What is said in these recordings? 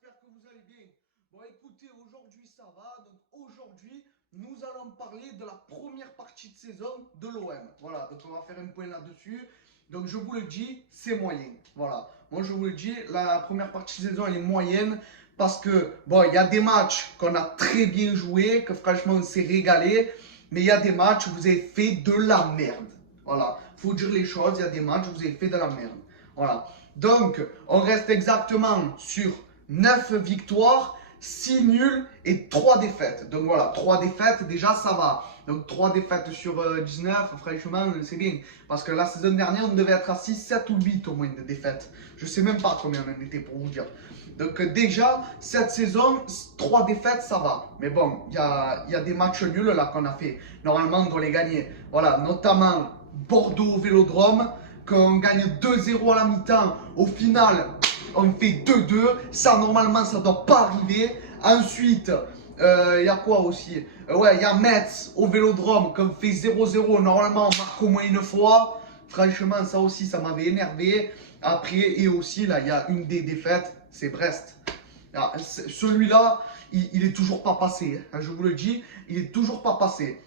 j'espère que vous allez bien. Bon, écoutez, aujourd'hui ça va. Donc aujourd'hui, nous allons parler de la première partie de saison de l'OM. Voilà, donc on va faire un point là-dessus. Donc je vous le dis, c'est moyen. Voilà, moi je vous le dis, la première partie de saison elle est moyenne parce que bon, il y a des matchs qu'on a très bien joué, que franchement on s'est régalé, mais il y a des matchs où vous avez fait de la merde. Voilà, faut dire les choses, il y a des matchs où vous avez fait de la merde. Voilà. Donc, on reste exactement sur 9 victoires, 6 nuls et 3 défaites. Donc voilà, 3 défaites, déjà ça va. Donc 3 défaites sur 19, franchement, c'est bien. Parce que la saison dernière, on devait être à 6, 7 ou 8 au moins de défaites. Je sais même pas combien on en était pour vous dire. Donc déjà, cette saison, 3 défaites, ça va. Mais bon, il y a des matchs nuls là qu'on a fait. Normalement, on doit les gagner. Voilà, notamment Bordeaux au Vélodrome, qu'on gagne 2-0 à la mi-temps. Au final, on fait 2-2. Ça, normalement, ça ne doit pas arriver. Ensuite, il y a quoi aussi? Ouais, il y a Metz au Vélodrome qu'on fait 0-0. Normalement, on marque au moins une fois. Franchement, ça aussi, ça m'avait énervé. Après, et aussi, là, il y a une des défaites, c'est Brest. Celui-là, il est toujours pas passé. Hein, je vous le dis, il est toujours pas passé.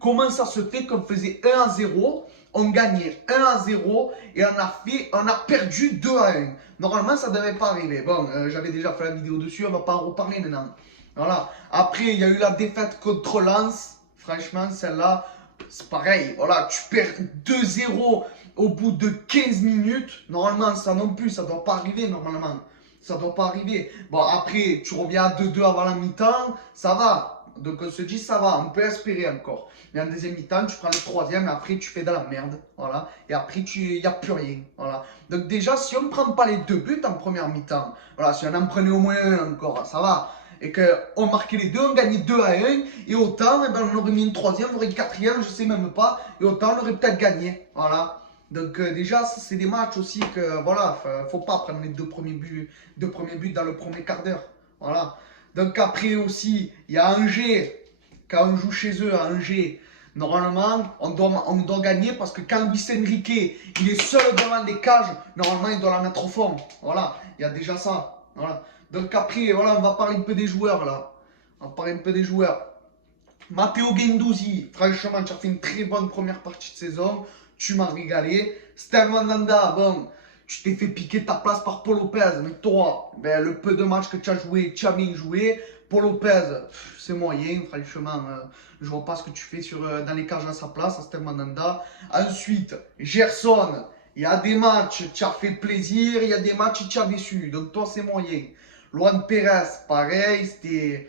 Comment ça se fait qu'on faisait 1-0, on gagnait 1-0 et on a perdu 2-1. Normalement, ça ne devait pas arriver. Bon, j'avais déjà fait la vidéo dessus, on ne va pas en reparler maintenant. Voilà. Après, il y a eu la défaite contre Lens. Franchement, celle-là, c'est pareil. Voilà, tu perds 2-0 au bout de 15 minutes. Normalement, ça non plus, ça ne doit pas arriver normalement. Ça ne doit pas arriver. Bon, après, tu reviens à 2-2 avant la mi-temps, ça va. Donc on se dit ça va, on peut espérer encore. Mais en deuxième mi-temps, tu prends le troisième et après tu fais de la merde. Voilà. Et après, il n'y a plus rien. Voilà. Donc déjà, si on ne prend pas les 2 buts en première mi-temps, voilà, si on en prenait au moins un encore, ça va. Et qu'on marquait les deux, on gagnait 2-1. Et autant, eh ben, on aurait mis une troisième, on aurait une quatrième, je sais même pas. Et autant, on aurait peut-être gagné. Voilà. Donc déjà, c'est des matchs aussi que, voilà, faut pas prendre les deux premiers buts dans le premier quart d'heure. Voilà. Donc après aussi, il y a Angers. Quand on joue chez eux à Angers, normalement, on doit gagner parce que quand Luis Enrique, il est seul devant les cages, normalement, il doit la mettre au fond. Voilà, il y a déjà ça. Voilà. Donc après, voilà, on va parler un peu des joueurs là. On va parler un peu des joueurs. Matteo Guendouzi, franchement, tu as fait une très bonne première partie de saison. Tu m'as régalé. Steve Mandanda, bon, tu t'es fait piquer ta place par Paul Lopez. Mais toi, ben, le peu de matchs que tu as joué, tu as bien joué. Paul Lopez, c'est moyen, franchement. Je vois pas ce que tu fais dans les cages à sa place, à Steve Mandanda. Ensuite, Gerson, il y a des matchs, tu as fait plaisir. Il y a des matchs, tu as déçu. Donc toi, c'est moyen. Luan Perez, pareil, c'était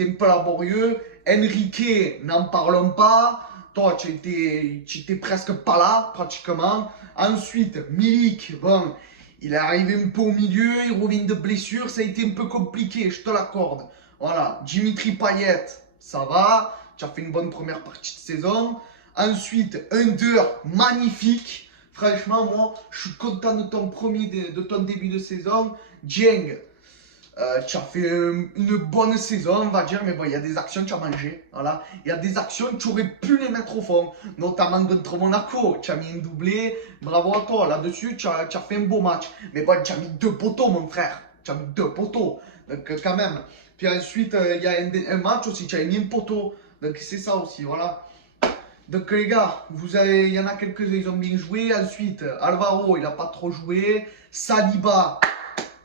un peu laborieux. Enrique, n'en parlons pas. Toi, tu étais presque pas là, pratiquement. Ensuite, Milik, bon, il est arrivé un peu au milieu, il revient de blessure, ça a été un peu compliqué, je te l'accorde. Voilà, Dimitri Payet, ça va, tu as fait une bonne première partie de saison. Ensuite, Under, magnifique. Franchement, moi, je suis content de ton début de saison. Dieng, tu as fait une bonne saison, on va dire, mais bon, il y a des actions que tu as mangé. Voilà. Il y a des actions que tu aurais pu les mettre au fond, notamment contre Monaco. Tu as mis un doublé, bravo à toi. Là-dessus, tu as fait un beau match. Mais bon, tu as mis 2 poteaux, mon frère. Tu as mis 2 poteaux. Donc, quand même. Puis ensuite, il y a un match aussi, tu as mis un poteau. Donc, c'est ça aussi, voilà. Donc, les gars, il y en a quelques-uns, ils ont bien joué. Ensuite, Alvaro, il n'a pas trop joué. Saliba,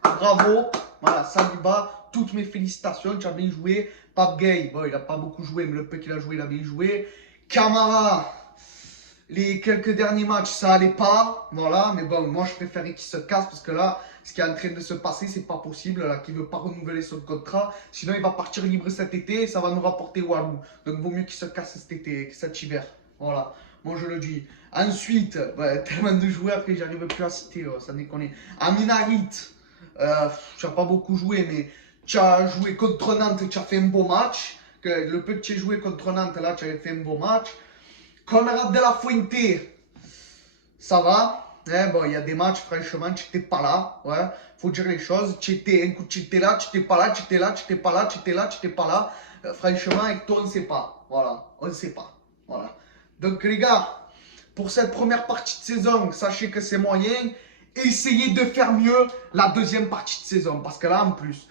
bravo. Voilà, Saliba, toutes mes félicitations, tu as bien joué. Pape Gay, bon, il n'a pas beaucoup joué, mais le peu qu'il a joué, il a bien joué. Camara, les quelques derniers matchs, ça allait pas. Voilà, mais bon, moi, je préférais qu'il se casse parce que là, ce qui est en train de se passer, c'est pas possible. Là, qu'il veut pas renouveler son contrat. Sinon, il va partir libre cet été et ça va nous rapporter Walou. Donc, vaut mieux qu'il se casse cet été, cet hiver. Voilà, moi, je le dis. Ensuite, ouais, tellement de joueurs que j'arrive plus à citer, ça déconne. Amin Harit. Tu n'as pas beaucoup joué, mais tu as joué contre Nantes, tu as fait un beau match. Le peu que tu as joué contre Nantes, là, tu avais fait un beau match. Conrad de la Fuente, ça va. Hein, bon, il y a des matchs, franchement, tu n'étais pas là. Ouais, faut dire les choses. Tu étais là, tu n'étais pas là, tu étais là, tu n'étais pas là, tu étais là, tu n'étais pas là. Franchement, avec toi, on ne sait pas. Voilà, on ne sait pas. Voilà. Donc, les gars, pour cette première partie de saison, sachez que c'est moyen. essayez de faire mieux la deuxième partie de saison. Parce que là, en plus,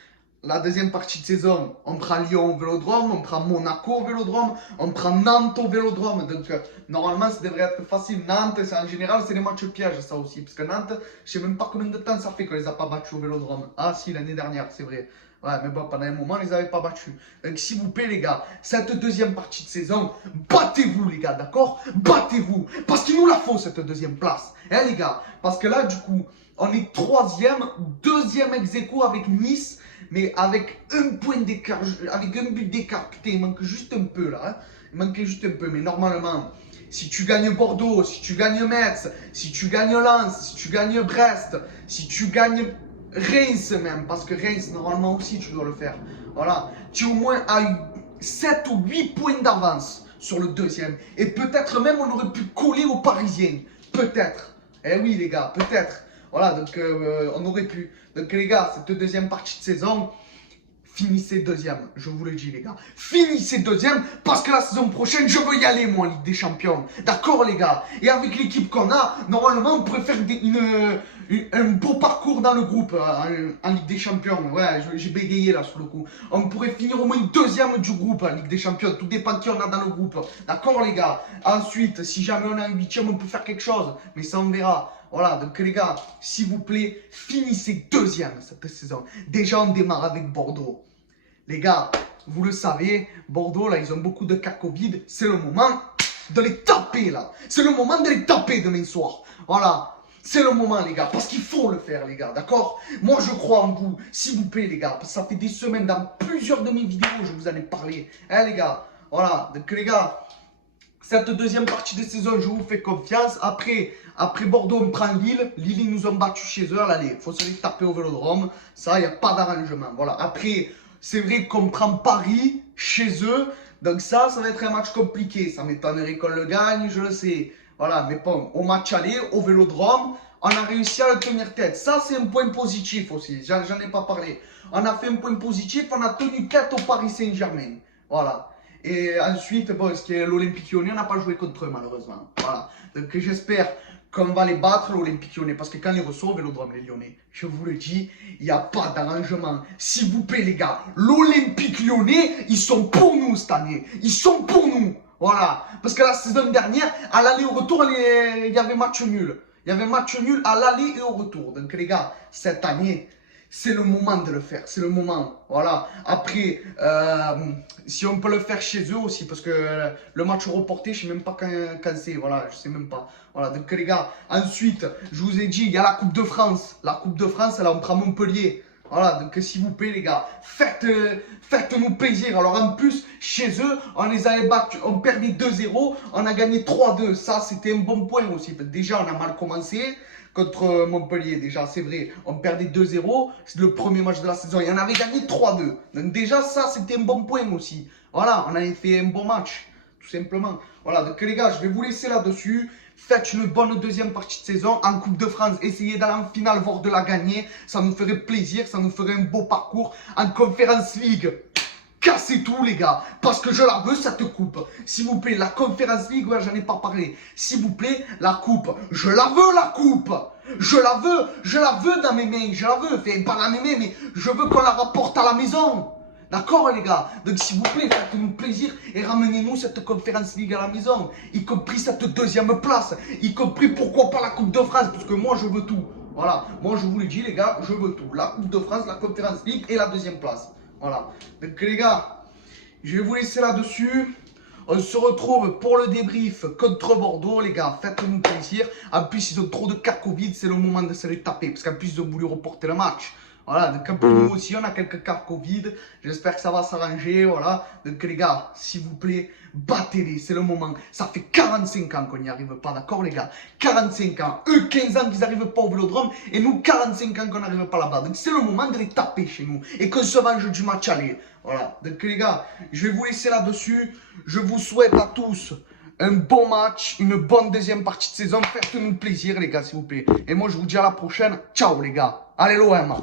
la deuxième partie de saison, on prend Lyon au Vélodrome, on prend Monaco au Vélodrome, on prend Nantes au Vélodrome. Donc, normalement, ça devrait être facile. Nantes, en général, c'est des matchs pièges, ça aussi. Parce que Nantes, je ne sais même pas combien de temps ça fait qu'on les a pas battus au Vélodrome. Ah si, l'année dernière, c'est vrai. Ouais, mais bon, pendant un moment, ils les avaient pas battus. Donc, s'il vous plaît, les gars, cette deuxième partie de saison, battez-vous, les gars, d'accord? Battez-vous. Parce qu'il nous la faut, cette deuxième place. Hein, les gars? Parce que là, du coup, on est troisième, deuxième ex-aequo avec Nice, mais avec un point d'écart, avec un but d'écart. Putain, il manque juste un peu, là. Hein? Il manquait juste un peu, mais normalement, si tu gagnes Bordeaux, si tu gagnes Metz, si tu gagnes Lens, si tu gagnes Brest, si tu gagnes Reims même, parce que Reims, normalement aussi, tu dois le faire. Voilà. Tu es au moins à 7 ou 8 points d'avance sur le deuxième. Et peut-être même, on aurait pu coller aux Parisiens. Peut-être. Eh oui, les gars, peut-être. Voilà, donc on aurait pu. Donc les gars, cette deuxième partie de saison, finissez deuxième, je vous le dis les gars. Finissez deuxième parce que la saison prochaine, je veux y aller moi en Ligue des Champions. D'accord les gars? Et avec l'équipe qu'on a, normalement on pourrait faire un beau parcours dans le groupe en Ligue des Champions. Ouais, j'ai bégayé là sur le coup. On pourrait finir au moins deuxième du groupe en Ligue des Champions. Tout dépend qui on a dans le groupe. D'accord les gars? Ensuite, si jamais on a un huitième, on peut faire quelque chose. Mais ça on verra. Voilà, donc les gars, s'il vous plaît, finissez deuxième cette saison. Déjà, on démarre avec Bordeaux. Les gars, vous le savez, Bordeaux, là, ils ont beaucoup de cas Covid. C'est le moment de les taper, là. C'est le moment de les taper demain soir. Voilà, c'est le moment, les gars, parce qu'il faut le faire, les gars, d'accord? Moi, je crois en vous, s'il vous plaît, les gars, parce que ça fait des semaines, dans plusieurs de mes vidéos, je vous en ai parlé. Hein, les gars? Voilà, donc les gars, cette deuxième partie de saison, je vous fais confiance. Après Bordeaux, on prend Lille. Lille, ils nous ont battus chez eux. Allez, il faut se les taper au Vélodrome. Ça, il n'y a pas d'arrangement. Voilà. Après, c'est vrai qu'on prend Paris chez eux. Donc ça va être un match compliqué. Ça m'étonnerait qu'on le gagne, je le sais. Voilà, mais bon, au match aller, au Vélodrome, on a réussi à le tenir tête. Ça, c'est un point positif aussi. J'en ai pas parlé. On a fait un point positif. On a tenu tête au Paris Saint-Germain. Voilà. Et ensuite, bon, ce qui est l'Olympique Lyonnais, on n'a pas joué contre eux malheureusement. Voilà. Donc j'espère qu'on va les battre, l'Olympique Lyonnais. Parce que quand ils reçoivent au Vélodrome, les Lyonnais, je vous le dis, il n'y a pas d'arrangement. S'il vous plaît, les gars, l'Olympique Lyonnais, ils sont pour nous cette année. Ils sont pour nous. Voilà. Parce que la saison dernière, à l'aller et au retour, il y avait match nul. Il y avait match nul à l'aller et au retour. Donc les gars, cette année, c'est le moment de le faire, c'est le moment. Voilà. Après, si on peut le faire chez eux aussi, parce que le match reporté, je ne sais même pas quand c'est. Voilà, je ne sais même pas. Voilà, donc les gars, ensuite, je vous ai dit, il y a la Coupe de France. La Coupe de France, là, on prend Montpellier. Voilà, donc s'il vous plaît, les gars, faites-nous plaisir. Alors en plus, chez eux, on les avait battus, on perdait 2-0, on a gagné 3-2. Ça, c'était un bon point aussi. Déjà, on a mal commencé contre Montpellier, déjà, c'est vrai. On perdait 2-0, c'est le premier match de la saison. Et on avait gagné 3-2. Donc déjà, ça, c'était un bon point aussi. Voilà, on avait fait un bon match, tout simplement. Voilà, donc les gars, je vais vous laisser là-dessus. Faites une bonne deuxième partie de saison en Coupe de France. Essayez d'aller en finale, voire de la gagner. Ça nous ferait plaisir, ça nous ferait un beau parcours en Conference League. Cassez tout les gars, parce que je la veux cette coupe. S'il vous plaît, la Conference League, ouais, j'en ai pas parlé. S'il vous plaît, la coupe, je la veux la coupe. Je la veux dans mes mains, je la veux. Enfin, pas dans mes mains, mais je veux qu'on la rapporte à la maison. D'accord les gars? Donc s'il vous plaît, faites-nous plaisir et ramenez-nous cette Conference League à la maison. Y compris cette deuxième place. Y compris pourquoi pas la Coupe de France, parce que moi je veux tout. Voilà, moi je vous le dis les gars, je veux tout. La Coupe de France, la Conference League et la deuxième place. Voilà. Donc les gars, je vais vous laisser là-dessus. On se retrouve pour le débrief contre Bordeaux, les gars. Faites-nous plaisir. En plus, ils ont trop de cas Covid, c'est le moment de se les taper. Parce qu'en plus, ils ont voulu reporter le match. Voilà, donc un peu nous aussi, on a quelques cas Covid. J'espère que ça va s'arranger, voilà. Donc les gars, s'il vous plaît, battez-les, c'est le moment. Ça fait 45 ans qu'on n'y arrive pas, d'accord les gars? 45 ans. Eux, 15 ans qu'ils n'arrivent pas au Vélodrome, et nous, 45 ans qu'on n'arrive pas là-bas. Donc c'est le moment de les taper chez nous, et qu'on se venge du match aller. Voilà, donc les gars, je vais vous laisser là-dessus. Je vous souhaite à tous un bon match, une bonne deuxième partie de saison. Faites-nous plaisir les gars, s'il vous plaît. Et moi, je vous dis à la prochaine. Ciao les gars. Allez l'OM.